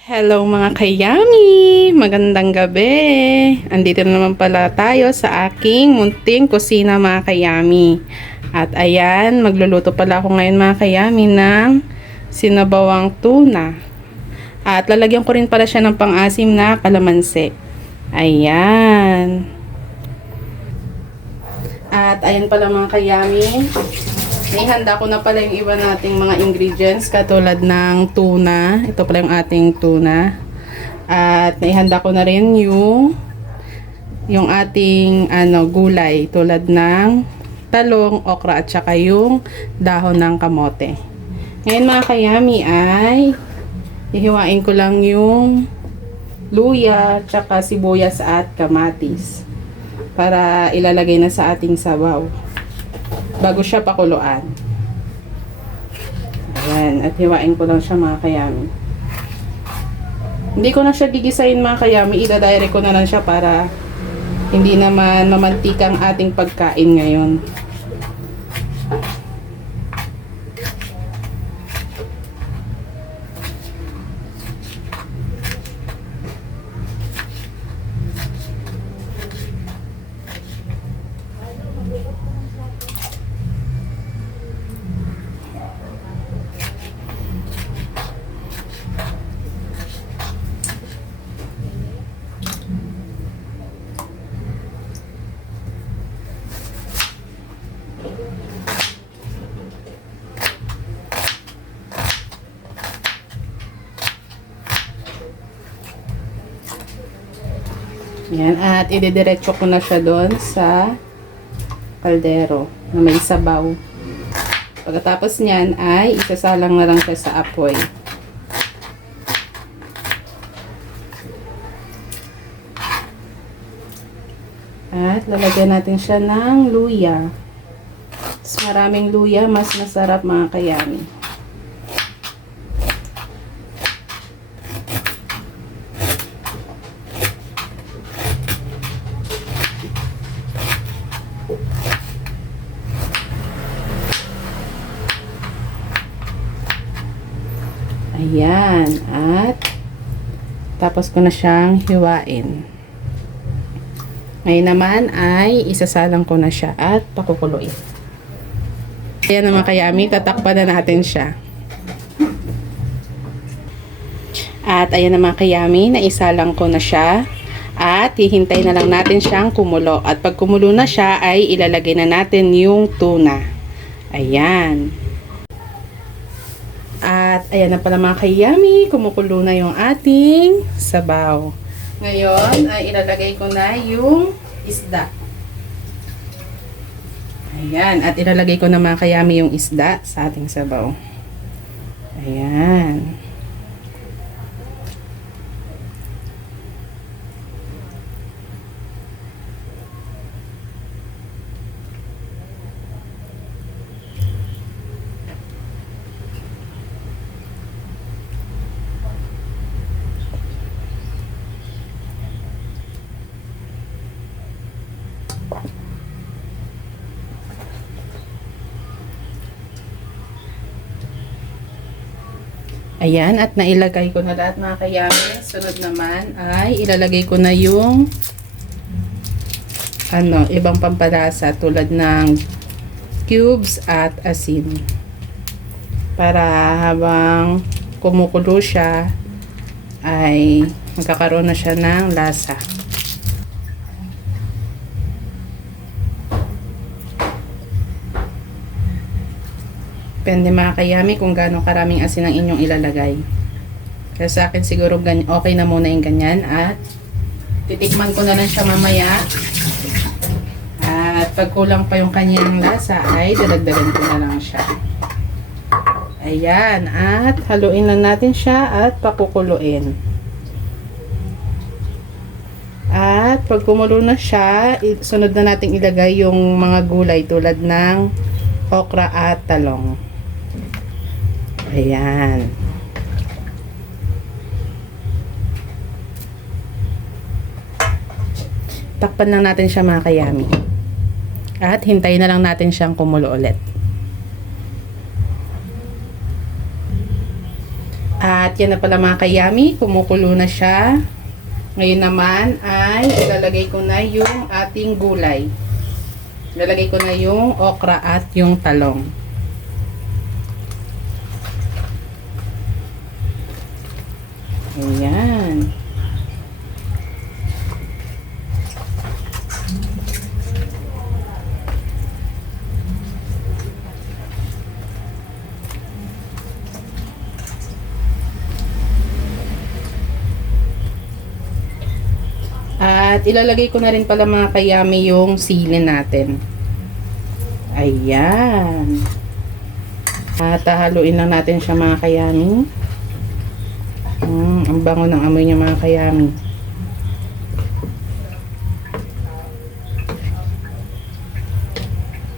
Hello mga kayami! Magandang gabi! Andito na naman pala tayo sa aking munting kusina mga kayami. At ayan, magluluto pala ako ngayon mga kayami ng sinabawang tuna. At lalagyan ko rin pala siya ng pang-asim na kalamansi. Ayan. At ayan pala mga kayami. Ihanda ko na pala yung iba nating mga ingredients katulad ng tuna. Ito pala yung ating tuna. At naihanda ko na rin yung ating gulay tulad ng talong, okra at saka yung dahon ng kamote. Ngayon mga kayami ay hihiwain ko lang yung luya, tsaka sibuyas at kamatis para ilalagay na sa ating sabaw bago siya pakuluan. Ayan, at hiwain ko lang siya mga kayami. Hindi ko na siya gigisahin mga kayami, ida-direct ko na lang siya para hindi naman mamantikang ating pagkain ngayon. Yan, at idediretso ko na siya doon sa kaldero na may sabaw. Pagkatapos niyan ay isasalang na lang siya sa apoy. At lalagyan natin siya ng luya. Mas maraming luya, mas masarap mga kayami. Ayan, at tapos ko na siyang hiwain. Ngayon naman ay isasalang ko na siya at pakukuluin. Ayan naman kayami, tatakpan na natin siya. At ayan naman kayami, naisalang ko na siya. At hihintay na lang natin siyang kumulo. At pag kumulo na siya ay ilalagay na natin yung tuna. Ayan. At ayan na pala mga kayami, kumukulo na yung ating sabaw. Ngayon ay ilalagay ko na yung isda. Ayan, at ilalagay ko na mga kayami yung isda sa ating sabaw. Ayan. Ayan, at nailagay ko na lahat mga kayami. Sunod naman ay ilalagay ko na yung ibang pampalasa tulad ng cubes at asin. Para habang kumukulo siya ay magkakaroon na siya ng lasa. Depende mga kayami kung gaano karaming asin ang inyong ilalagay. Kaya sa akin siguro okay na muna yung ganyan at titikman ko na lang siya mamaya. At pag kulang pa yung kanyang lasa ay dadagdagan ko na lang siya. Ayan, at haluin lang natin siya at pakukuluin. At pag kumulo na siya, sunod na natin ilagay yung mga gulay tulad ng okra at talong. Ayan. Takpan lang natin siya mga kayami. At hintayin na lang natin siyang kumulo ulit. At yan na pala mga kayami, kumukulo na siya. Ngayon naman ay ilalagay ko na yung ating gulay. Ilalagay ko na yung okra at yung talong. Ayan. At ilalagay ko na rin pala mga kayami yung sili natin. Ayan. At haluin lang natin siya mga kayami. Ang bango ng amoy niya mga kayami.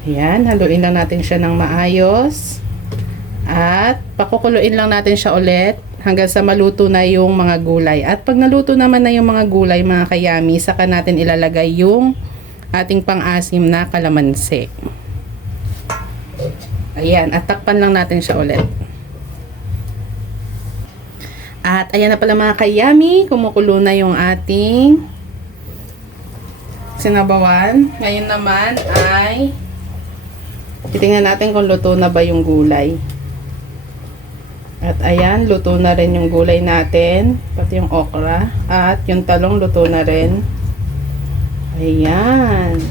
Ayan, haluin lang natin siya ng maayos. At pakukuluin lang natin siya ulit hanggang sa maluto na yung mga gulay. At pag naluto naman na yung mga gulay mga kayami, saka natin ilalagay yung ating pang-asim na kalamansi. Ayan, at takpan lang natin siya ulit. At ayan na pala mga kayami, kumukulo na yung ating sinabawan. Ngayon naman ay titingnan natin kung luto na ba yung gulay. At ayan, luto na rin yung gulay natin, pati yung okra, at yung talong luto na rin. Ayan.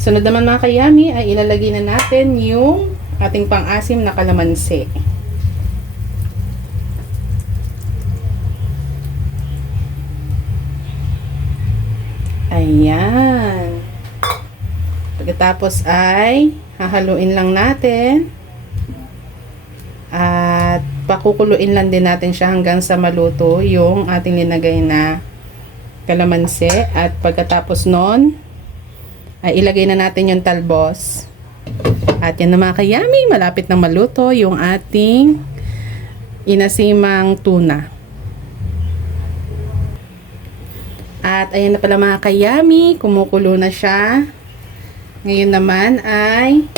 Sunod naman mga kayami ay ilalagay na natin yung ating pang-asim na kalamansi. Ayan. Pagkatapos ay hahaluin lang natin. At pakukuluin lang din natin siya hanggang sa maluto yung ating linagay na kalamansi. At pagkatapos nun, ay ilagay na natin yung talbos. At yan na mga kayami, malapit na maluto yung ating inasimang tuna. At ayan na pala mga kayami, kumukulo na siya. Ngayon naman ay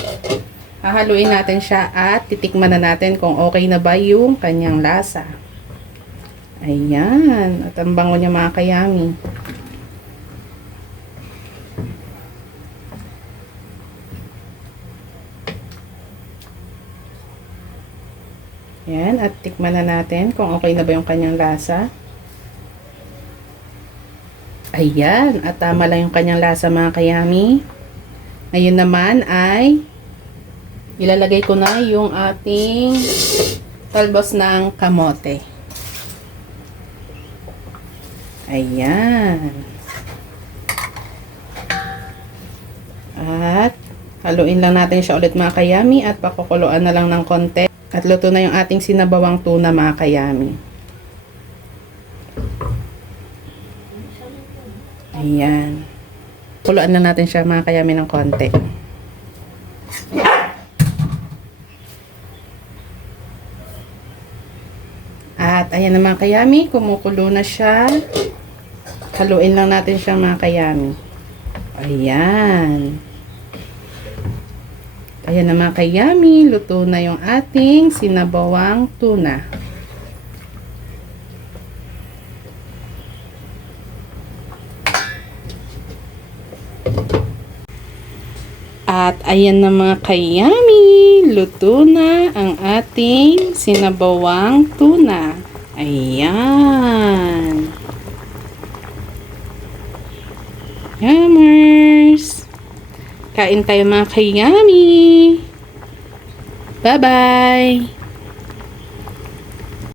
hahaluin natin siya at titikman na natin kung okay na ba yung kanyang lasa. Ayan. At ang bango niya mga kayami. Ayan. At tikman na natin kung okay na ba yung kanyang lasa. Ayan. At tama lang yung kanyang lasa mga kayami. Ngayon naman ay ilalagay ko na yung ating talbos ng kamote. Ayan. At haluin lang natin siya ulit mga kayami at pakukuluan na lang ng konti. At luto na yung ating sinabawang tuna mga kayami. Ayan. Kuluan na natin siya mga kayami ng konti. At ayan na mga kayami, kumukulo na siya. Haluin lang natin siya mga kayami. Ayan. Ayan na mga kayami, luto na yung ating sinabawang tuna. At ayan na mga kayami, luto na ang ating sinabawang tuna. Ayan. Yummers! Kain tayo mga kayami. Bye-bye!